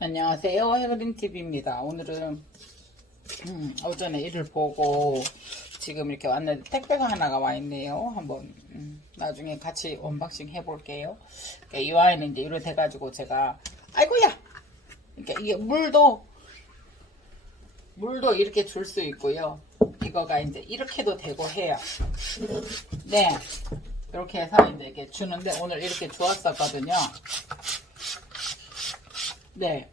안녕하세요. 해그린TV입니다. 오늘은 음, 오전에 일을 보고 지금 이렇게 왔는데 택배가 하나가 와 있네요. 한번 음, 나중에 같이 언박싱 해볼게요. 그러니까 이 와인은 이제 이래 돼가지고 제가 아이고야! 그러니까 이게 물도 물도 이렇게 줄 수 있고요. 이거가 이제 이렇게도 되고 해요. 네. 이렇게 해서 이제 이렇게 주는데 오늘 이렇게 주었었거든요. 네.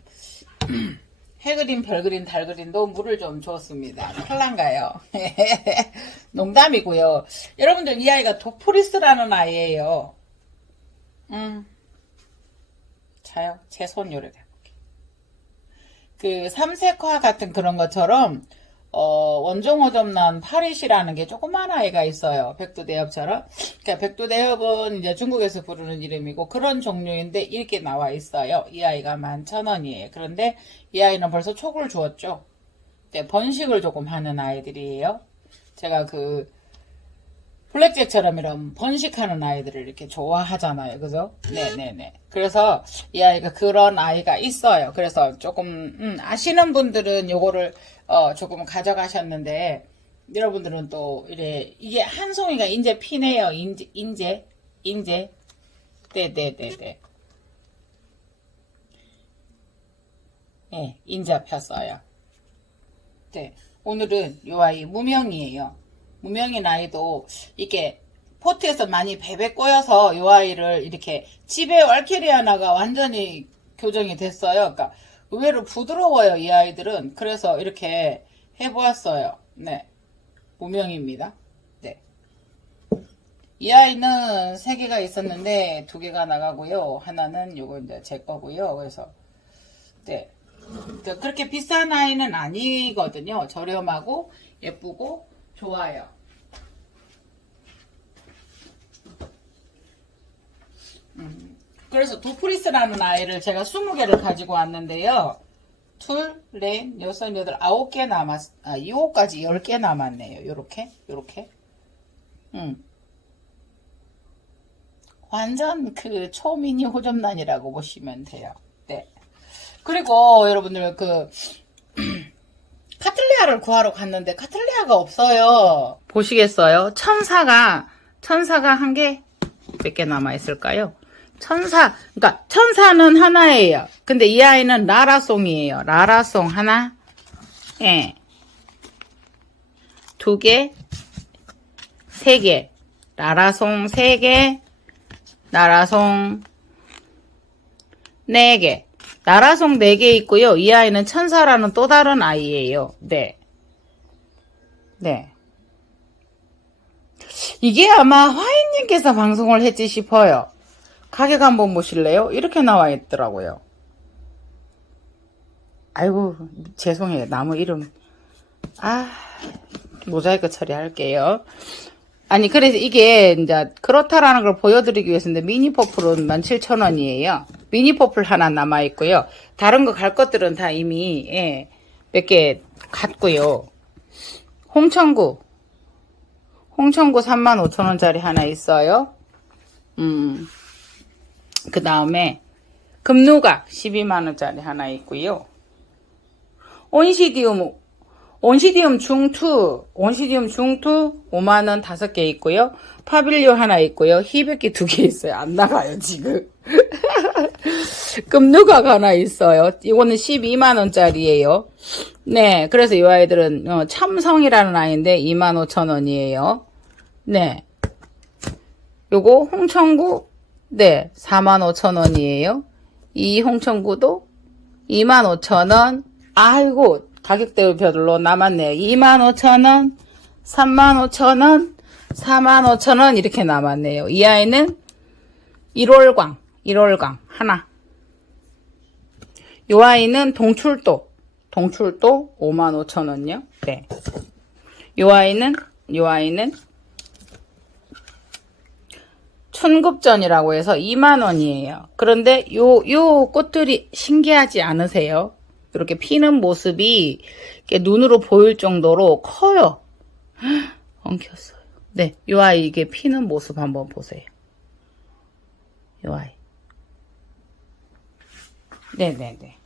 해그린, 별그린, 달그린도 물을 좀 줬습니다. 칼랑가요. 농담이고요. 여러분들 이 아이가 도프리스라는 아이예요. 음. 자요. 제 손 요래 해볼게. 그 삼색화 같은 그런 것처럼 어, 원종오점난 파리시라는 게 조그만 아이가 있어요. 백두대엽처럼. 그러니까 백두대엽은 이제 중국에서 부르는 이름이고 그런 종류인데 이렇게 나와 있어요. 이 아이가 11,000원이에요. 그런데 이 아이는 벌써 촉을 주었죠. 네, 번식을 조금 하는 아이들이에요. 제가 그 블랙잭처럼 이런 번식하는 아이들을 이렇게 좋아하잖아요. 그죠? 네네네. 그래서 이 아이가 그런 아이가 있어요. 그래서 조금, 음, 아시는 분들은 요거를, 어, 조금 가져가셨는데, 여러분들은 또, 이래, 이게 한 송이가 인제 피네요. 인제, 인제, 인제. 네네네네. 예, 인자 폈어요. 네. 오늘은 요 아이 무명이에요. 무명인 아이도 이게 포트에서 많이 베베 꼬여서 요 아이를 이렇게 집에 왈케리아나가 완전히 교정이 됐어요. 그러니까 의외로 부드러워요, 이 아이들은. 그래서 이렇게 해보았어요. 네. 무명입니다. 네. 이 아이는 세 개가 있었는데 두 개가 나가고요. 하나는 요거 이제 제 거고요. 그래서 네. 그- 그렇게 비싼 아이는 아니거든요. 저렴하고 예쁘고 좋아요. 그래서 도프리스라는 아이를 제가 20개를 가지고 왔는데요. 둘, 넷, 여섯, 여덟, 아홉 개 남았, 아, 이호까지 열 개 남았네요. 요렇게, 요렇게. 음. 완전 그 초미니 호접란이라고 보시면 돼요. 네. 그리고 여러분들 그 카틀레아를 구하러 갔는데 카틀레아가 없어요. 보시겠어요? 천사가 천사가 한 개 몇 개 남아 있을까요? 천사 그러니까 천사는 하나예요. 근데 이 아이는 라라송이에요. 라라송 하나, 예, 두 개, 세 개, 라라송 세 개, 나라송 네 개. 나라송 4개 있고요. 이 아이는 천사라는 또 다른 아이예요. 네. 네. 이게 아마 화인님께서 방송을 했지 싶어요. 가격 한번 보실래요? 이렇게 나와 있더라고요. 아이고, 죄송해요. 나무 이름. 아, 모자이크 처리할게요. 아니, 그래서 이게, 이제, 그렇다라는 걸 보여드리기 위해서인데, 미니 퍼플은 17,000원이에요. 미니 퍼플 하나 남아 있고요. 다른 거 갈 것들은 다 이미, 예, 몇 개 갔고요. 홍천구. 홍천구 35,000원짜리 하나 있어요. 음. 그 다음에, 금누각 12만원짜리 하나 있고요. 온시디움 온시디움 중투, 온시디움 중투 5만원 5개 있고요. 파빌리오 하나 있고요. 히백기 2개 있어요. 안 나가요, 지금. 금누각 하나 있어요. 이거는 12만원짜리예요. 네, 그래서 이 아이들은 어, 참성이라는 아이인데 25,000원이에요. 네. 요거 홍천구 네, 45,000원이에요. 이 홍천구도 25,000원. 아이고, 가격대로 별로 남았네요. 25,000원, 35,000원, 45,000원 이렇게 남았네요. 이 아이는 1월광, 1월광 하나. 이 아이는 동출도, 동출도 55,000원요. 네. 이 아이는, 이 아이는 천급전이라고 해서 2만원이에요. 그런데 요, 요 꽃들이 신기하지 않으세요? 이렇게 피는 모습이 눈으로 보일 정도로 커요. 헉, 엉켰어요. 네, 요 아이 이게 피는 모습 한번 보세요. 요 아이. 네네네.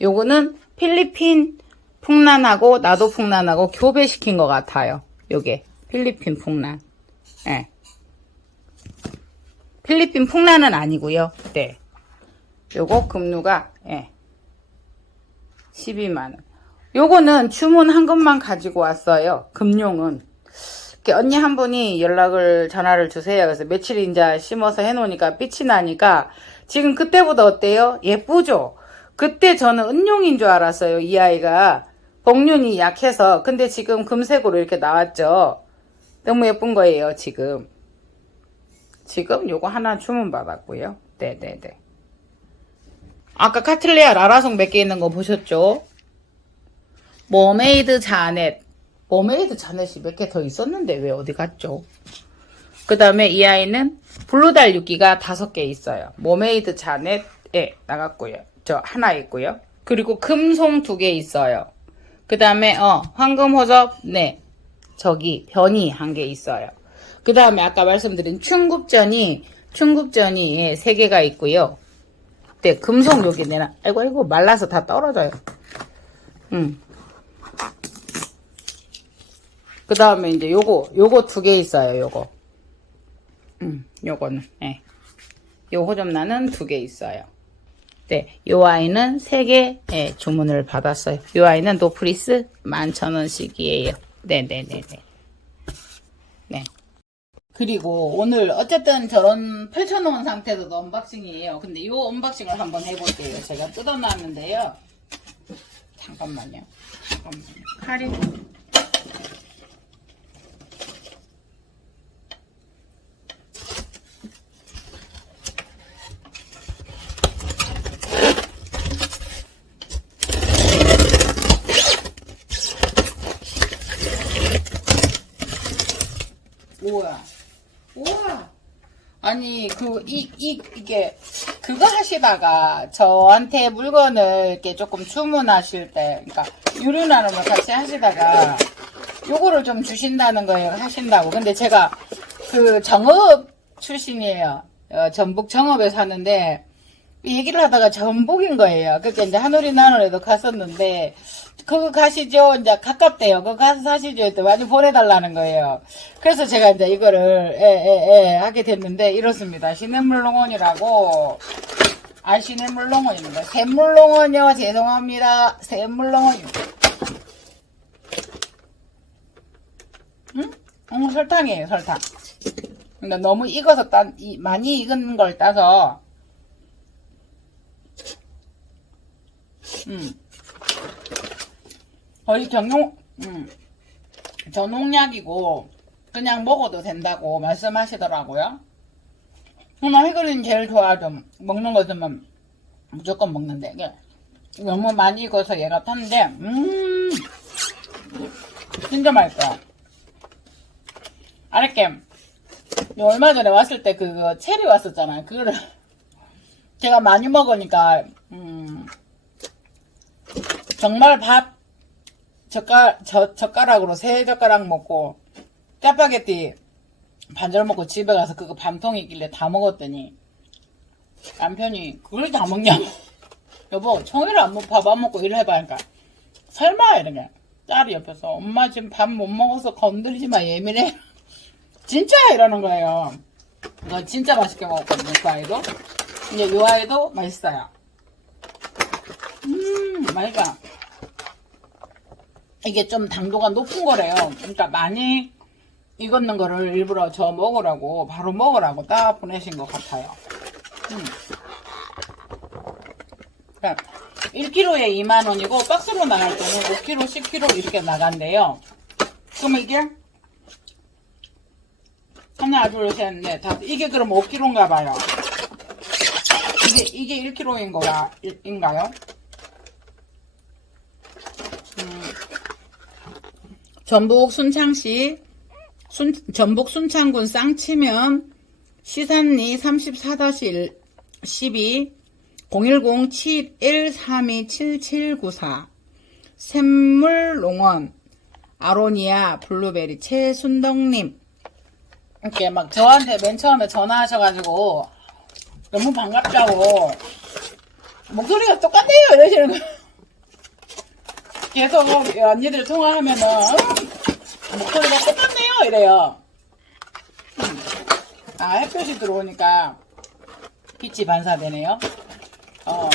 요거는 필리핀 풍란하고 나도 풍란하고 교배시킨 것 같아요. 요게 필리핀 풍란. 예. 필리핀 풍란은 아니고요. 네. 요거 금류가 예. 12만 원. 요거는 주문한 것만 가지고 왔어요. 이렇게 언니 한 분이 연락을 전화를 주세요. 그래서 며칠 이제 심어서 해놓으니까 빛이 나니까 지금 그때보다 어때요? 예쁘죠? 그때 저는 은용인 줄 알았어요. 이 아이가 복륜이 약해서 근데 지금 금색으로 이렇게 나왔죠. 너무 예쁜 거예요. 지금. 지금 요거 하나 주문 받았고요. 네네네. 아까 카틀레아 라라송 몇 개 있는 거 보셨죠? 머메이드 자넷. 머메이드 자넷이 몇 개 더 있었는데 왜 어디 갔죠? 그 다음에 이 아이는 블루달 육기가 다섯 개 있어요. 머메이드 자넷에 나갔고요. 저 하나 있고요. 그리고 금송 두 개 있어요. 그 다음에 어 황금 호접 네 저기 변이 한 개 있어요. 그 다음에 아까 말씀드린 충국전이 예, 세 개가 있고요. 네 금속 여기 내놔. 아이고 아이고 말라서 다 떨어져요. 음. 그 다음에 이제 요거 요거 두 개 있어요. 요거. 음 요거는 예. 요 호접란은 두 개 있어요. 네, 요 아이는 3개 예, 주문을 받았어요. 요 아이는 노프리스 11,000원씩이에요. 네네네네. 네. 그리고 오늘 어쨌든 저런 펼쳐놓은 상태도 언박싱이에요. 근데 요 언박싱을 한번 해볼게요. 제가 뜯어놨는데요. 잠깐만요. 잠깐만요. 할인. 우와. 우와. 아니, 그, 이, 이, 이 게, 그거 하시다가 저한테 물건을 이렇게 조금 주문하실 때, 그러니까 유료나눔을 같이 하시다가 요거를 좀 주신다는 거예요. 하신다고. 근데 제가 그 정업 출신이에요. 어, 전북 정업에 사는데, 얘기를 하다가 전북인 거예요. 그러니까 이제 하늘이 나늘에도 갔었는데, 그거 가시죠? 이제 가깝대요. 그거 가서 사시죠? 했더니 많이 보내달라는 거예요. 그래서 제가 이제 이거를, 예, 예, 예, 하게 됐는데, 이렇습니다. 시냇물농원이라고, 아, 시냇물농원입니다. 샘물농원이요. 죄송합니다. 샘물농원입니다. 응? 응, 설탕이에요, 설탕. 근데 너무 익어서 딴, 이, 많이 익은 걸 따서, 음. 거의 전용, 음, 전농약이고, 그냥 먹어도 된다고 말씀하시더라고요. 정말 해그린 제일 좋아하죠. 먹는 것은 무조건 먹는데, 이게 너무 많이 익어서 얘가 탔는데, 음, 진짜 맛있어요. 아랫겜, 얼마 전에 왔을 때 그 체리 왔었잖아요. 그거를 제가 많이 먹으니까, 음, 정말 밥 젓갈, 저, 젓가락으로 세 젓가락 먹고 짜파게티 반절 먹고 집에 가서 그거 반통 있길래 다 먹었더니 남편이 그걸 다 먹냐고. 여보 청일 안 먹고 밥안 먹고 일해봐. 하니까 설마 이러게. 딸이 옆에서 엄마 지금 밥 못 먹어서 건드리지 마 예민해. 진짜 이러는 거예요. 이거 진짜 맛있게 먹었거든요 그 아이도. 이제 이 아이도 맛있어요. 음 맛있다 이게 좀 당도가 높은 거래요. 그러니까 많이 익었는 거를 일부러 저 먹으라고 바로 먹으라고 딱 보내신 것 같아요. 음. 그러니까 1kg에 2만 원이고 박스로 나갈 때는 5kg, 10kg 이렇게 나간대요. 그럼 이게 하나, 둘, 셋, 넷, 다섯. 이게 그럼 5kg인가 봐요. 이게 이게 1kg인 거가 인가요? 전북 순창시 순, 전북 순창군 쌍치면 시산리 34-12 010-7132-7794 샘물농원 아로니아 블루베리 최순덕님. 이렇게 막 저한테 맨 처음에 전화하셔가지고 너무 반갑다고 목소리가 똑같네요 이러시는 거예요 계속 언니들 통화하면은 어, 목소리가 똑같네요 이래요. 음. 아 햇볕이 들어오니까 빛이 반사되네요. 어.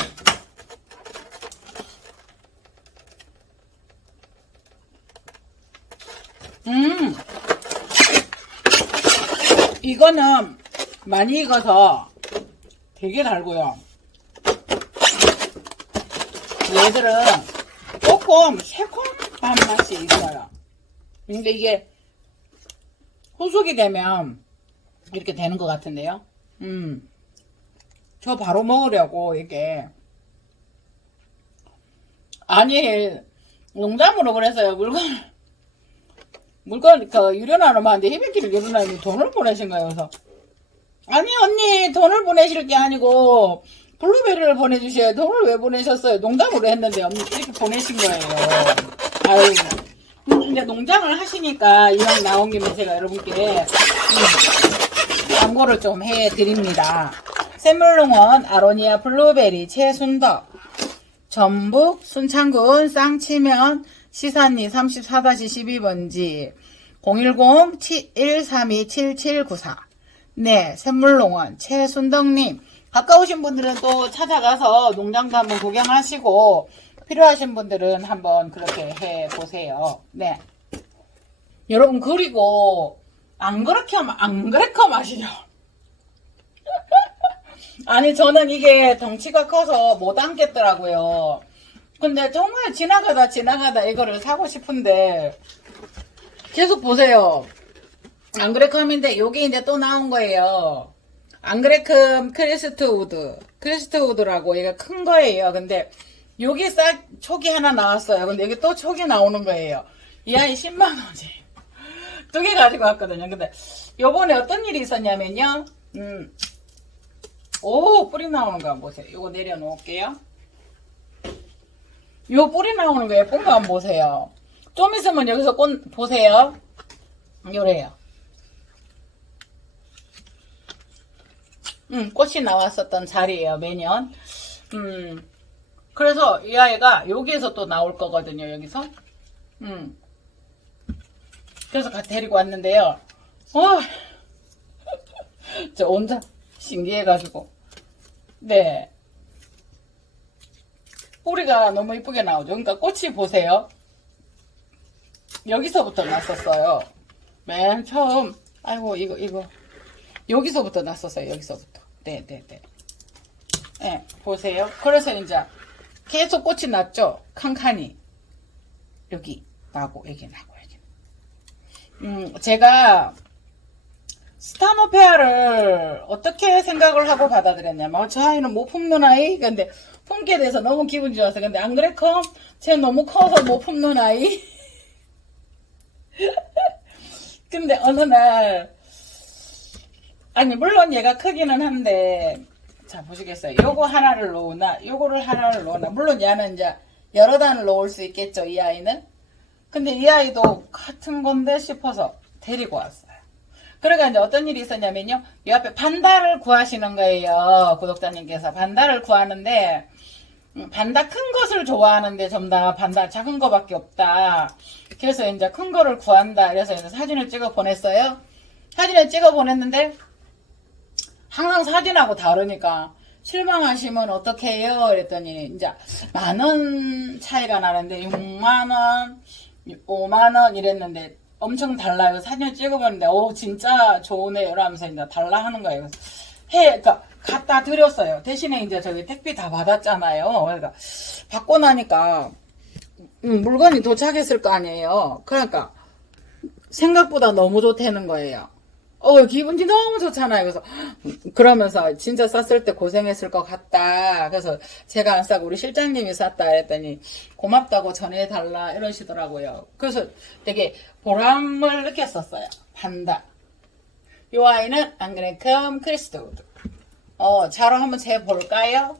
음. 이거는 많이 익어서 되게 달고요. 얘들은 조금 새콤한 맛이 있어요. 근데 이게 후숙이 되면 이렇게 되는 것 같은데요. 음. 저 바로 먹으려고 이게 아니 농담으로 그랬어요. 물건 물건 그 유료나눔 하는데 히비키를 유료나눔이 돈을 보내신 거예요. 그래서 아니 언니 돈을 보내실 게 아니고 블루베리를 보내주셔야 돈을 왜 보내셨어요? 농담으로 했는데 이렇게 보내신 거예요. 아유 이제 농장을 하시니까 이왕 나온 김에 제가 여러분께 음, 광고를 좀 해드립니다. 샘물농원 아로니아 블루베리 최순덕 전북 순창군 쌍치면 시산리 34-12번지 010-132-7794 네, 샘물농원 최순덕님 가까우신 분들은 또 찾아가서 농장도 한번 구경하시고 필요하신 분들은 한번 그렇게 해 보세요. 네. 여러분 그리고 안 그렇게 하면 안 그렇게 마시죠. 아니 저는 이게 덩치가 커서 못 안겠더라고요. 근데 정말 지나가다 지나가다 이거를 사고 싶은데 계속 보세요. 앙그레컴인데 요게 이제 또 나온 거예요. 앙그레컴 크리스트 우드 크리스트 우드라고 얘가 큰 거예요. 근데 여기 싹 촉이 하나 나왔어요. 근데 여기 또 촉이 나오는 거예요. 이 아이 10만 원이 두 개 가지고 왔거든요. 근데 요번에 어떤 일이 있었냐면요. 음. 오 뿌리 나오는 거 한번 보세요. 요거 내려놓을게요. 요 뿌리 나오는 거 예쁜 거 한번 보세요. 좀 있으면 여기서 꽃 보세요. 요래요. 음, 꽃이 나왔었던 자리예요, 매년. 음, 그래서 이 아이가 여기에서 또 나올 거거든요, 여기서. 음. 그래서 같이 데리고 왔는데요. 어, 저 혼자 신기해가지고. 네. 뿌리가 너무 이쁘게 나오죠. 그러니까 꽃이 보세요. 여기서부터 났었어요. 맨 처음, 아이고, 이거, 이거. 여기서부터 났었어요. 여기서부터. 네, 네, 네. 네, 보세요. 그래서 이제 계속 꽃이 났죠. 칸칸이. 여기 나고, 여기 나고, 여기. 음, 제가 스타노페아를 어떻게 생각을 하고 받아들였냐면, 어, 저 아이는 못 품는 아이? 근데 품게 돼서 너무 기분 좋았어요. 근데 안 그래, 컴? 쟤 너무 커서 못 품는 아이? 근데 어느 날, 아니, 물론 얘가 크기는 한데, 자, 보시겠어요? 요거 하나를 놓으나, 요거를 하나를 놓으나, 물론 얘는 이제 여러 단을 놓을 수 있겠죠, 이 아이는? 근데 이 아이도 같은 건데 싶어서 데리고 왔어요. 그러니까 이제 어떤 일이 있었냐면요. 이 앞에 반다를 구하시는 거예요. 구독자님께서. 반다를 구하는데, 음, 반다 큰 것을 좋아하는데 전부 다 반다 작은 거밖에 없다. 그래서 이제 큰 거를 구한다. 그래서 이제 사진을 찍어 보냈어요. 사진을 찍어 보냈는데, 항상 사진하고 다르니까 실망하시면 어떻게 해요? 그랬더니 이제 만 원 차이가 나는데 6만 원, 5만 원 이랬는데 엄청 달라요. 사진을 찍어봤는데 오 진짜 좋으네요. 라면서 이제 달라 하는 거예요. 해, 그러니까 갖다 드렸어요. 대신에 이제 저기 택배 다 받았잖아요. 그러니까 받고 나니까 음, 물건이 도착했을 거 아니에요. 그러니까 생각보다 너무 좋다는 거예요. 어, 기분이 너무 좋잖아요. 그래서, 그러면서 진짜 쌌을 때 고생했을 것 같다. 그래서 제가 안 싸고 우리 실장님이 쌌다 했더니 고맙다고 전해달라 이러시더라고요. 그래서 되게 보람을 느꼈었어요. 판다. 요 아이는 앙그레컴 크리스토우드. 어, 자로 한번 재볼까요?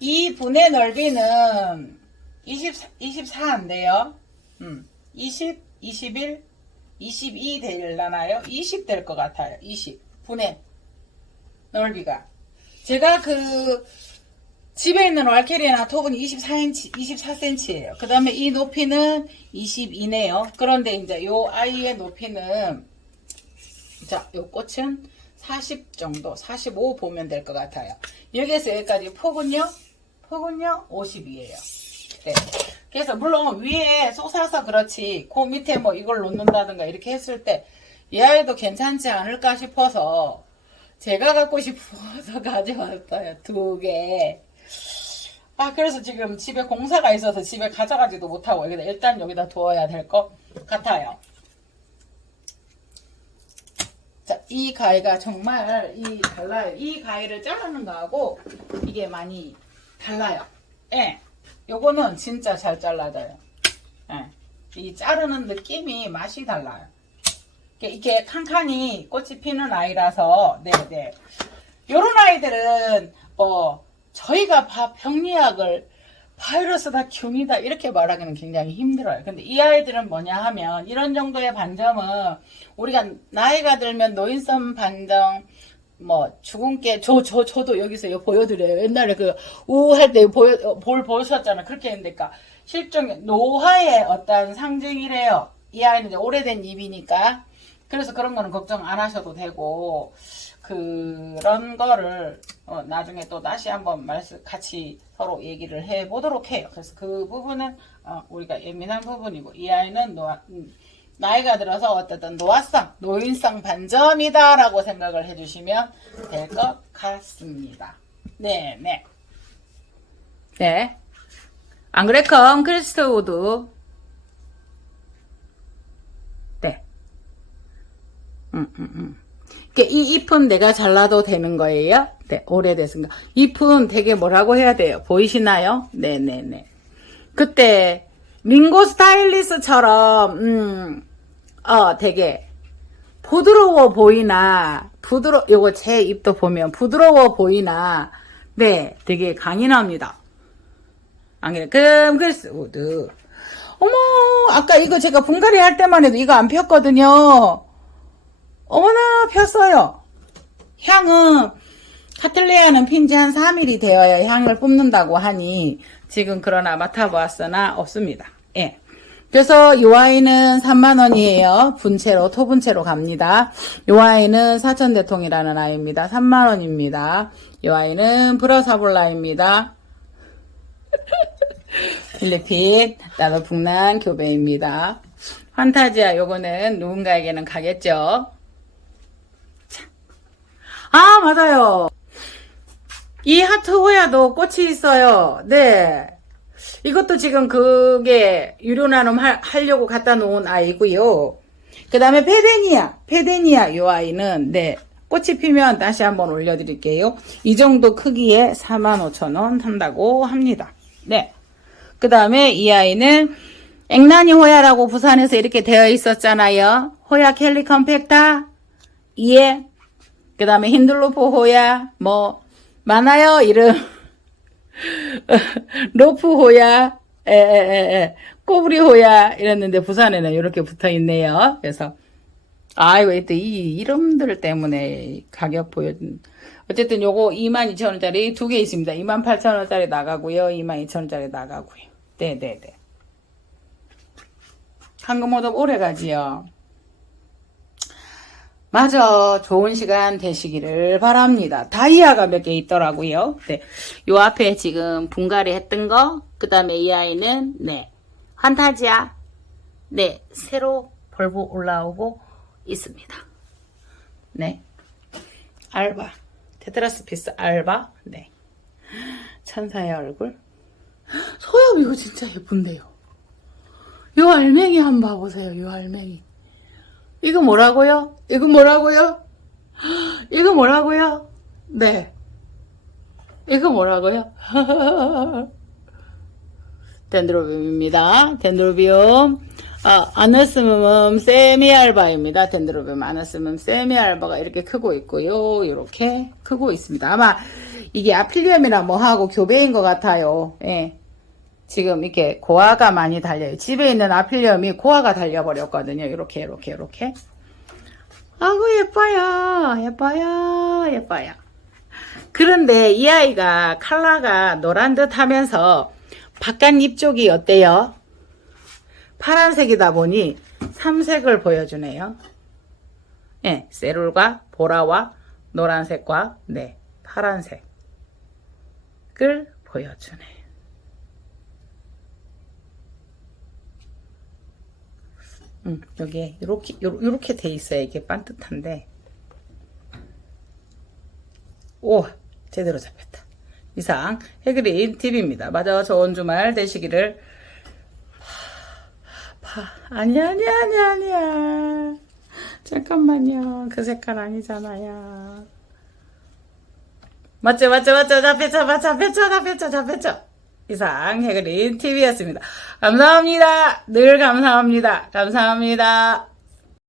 이 분의 넓이는 20, 24인데요. 음, 20, 21, 22 되려나요? 20 될 것 같아요. 20. 분의 넓이가. 제가 그 집에 있는 왈케리나 톱은 24인치, 24cm예요. 그 다음에 이 높이는 22네요. 그런데 이제 요 아이의 높이는, 자, 요 꽃은 40 정도, 45 보면 될 것 같아요. 여기에서 여기까지 폭은요? 폭은요? 50이에요. 네. 그래서 물론 위에 솟아서 그렇지, 그 밑에 뭐 이걸 놓는다든가 이렇게 했을 때, 이 아이도 괜찮지 않을까 싶어서, 제가 갖고 싶어서 가져왔어요. 두 개. 아, 그래서 지금 집에 공사가 있어서 집에 가져가지도 못하고, 여기다, 일단 여기다 두어야 될 것 같아요. 자, 이 가위가 정말 이 달라요. 이 가위를 자르는 거하고 이게 많이 달라요. 예. 요거는 진짜 잘 잘라져요. 예. 이 자르는 느낌이 맛이 달라요. 이게 칸칸이 꽃이 피는 아이라서, 네네. 요런 아이들은, 뭐, 저희가 바, 병리학을 바이러스다, 균이다, 이렇게 말하기는 굉장히 힘들어요. 근데 이 아이들은 뭐냐 하면, 이런 정도의 반점은, 우리가 나이가 들면 노인성 반점, 뭐, 죽은 게, 저, 저, 저 도 여기서 보여드려요. 옛날에 그, 우할 때 보여, 어, 볼 보셨잖아. 그렇게 했는데, 그니까, 실종, 노화의 어떤 상징이래요. 이 아이는 이제 오래된 입이니까. 그래서 그런 거는 걱정 안 하셔도 되고, 그런 거를, 어, 나중에 또 다시 한번 말씀, 같이 서로 얘기를 해 보도록 해요. 그래서 그 부분은, 어, 우리가 예민한 부분이고, 이 아이는 노화, 음, 나이가 들어서 어쨌든 노화성, 노인성 반점이다라고 생각을 해주시면 될 것 같습니다. 네, 네. 네. 안 그래, 컴, 크리스토우드. 네. 음, 음, 음. 그이 잎은 내가 잘라도 되는 거예요? 네, 오래됐습니다. 잎은 되게 뭐라고 해야 돼요? 보이시나요? 네네네. 그때, 민고 스타일리스처럼, 음, 어, 되게, 부드러워 보이나, 부드러, 요거 제 입도 보면 부드러워 보이나, 네, 되게 강인합니다. 앙그레금 그레스우드. 어머, 아까 이거 제가 분갈이 할 때만 해도 이거 안 폈거든요. 어머나, 폈어요. 향은, 카틀레아는 핀지 한 3일이 되어야 향을 뿜는다고 하니, 지금 그러나 맡아보았으나 없습니다. 예. 그래서 이 아이는 3만원이에요. 분채로, 토분채로 갑니다. 이 아이는 사천대통이라는 아이입니다. 3만원입니다. 이 아이는 브라사볼라입니다. 필리핀, 나도 북난 교배입니다. 판타지아 요거는 누군가에게는 가겠죠. 자. 아, 맞아요. 이 하트 호야도 꽃이 있어요. 네. 이것도 지금 그게 유료 나눔 하, 하려고 갖다 놓은 아이고요. 그 다음에 페데니아, 페데니아 요 아이는 네 꽃이 피면 다시 한번 올려드릴게요. 이 정도 크기에 45,000원 한다고 합니다. 네. 그 다음에 이 아이는 앵나니 호야라고 부산에서 이렇게 되어 있었잖아요. 호야 캘리 컴팩타 예. 그 다음에 힌들로프 호야 뭐 많아요 이름. 로프 호야, 에에에에, 꼬부리 호야 이랬는데 부산에는 이렇게 붙어 있네요. 그래서 아이고 또 이 이름들 때문에 가격 보여준. 어쨌든 요거 22,000원짜리 두 개 있습니다. 28,000원짜리 나가고요. 22,000원짜리 나가고요. 네네네. 황금호도 오래 가지요. 맞아. 좋은 시간 되시기를 바랍니다. 다이아가 몇 개 있더라고요. 네. 요 앞에 지금 분갈이 했던 거, 그 다음에 이 아이는, 네. 환타지아. 네. 새로 벌보 올라오고 있습니다. 네. 알바. 테트라스피스 알바. 네. 천사의 얼굴. 소엽 이거 진짜 예쁜데요. 요 알맹이 한번 봐보세요. 요 알맹이. 이거 뭐라고요? 이거 뭐라고요? 이거 뭐라고요? 네. 이거 뭐라고요? 덴드로비움입니다. 덴드로비움. 아, 아너스멈 세미알바입니다. 덴드로비움 아너스멈 세미알바가 이렇게 크고 있고요. 이렇게 크고 있습니다. 아마 이게 아필리엄이나 뭐하고 교배인 것 같아요. 예. 지금 이렇게 고아가 많이 달려요. 집에 있는 아필리엄이 고아가 달려버렸거든요. 이렇게, 이렇게, 이렇게. 아구, 예뻐요. 예뻐요. 예뻐요. 그런데 이 아이가 칼라가 노란 듯 하면서 바깥잎 쪽이 어때요? 파란색이다 보니 삼색을 보여주네요. 예, 세룰과 보라와 노란색과 네, 파란색을 보여주네. 음, 여기에 이렇게 이렇게 돼 있어야 이게 반듯한데. 오, 제대로 잡혔다. 이상 해그린 TV입니다. 맞아, 좋은 주말 되시기를. 파, 파, 아니야, 아니야, 아니야, 아니야. 잠깐만요. 그 색깔 아니잖아요. 맞죠, 맞죠, 맞죠. 잡혔죠, 잡혔죠, 잡혔죠, 잡혔죠. 이상 해그린 TV였습니다. 감사합니다. 늘 감사합니다. 감사합니다.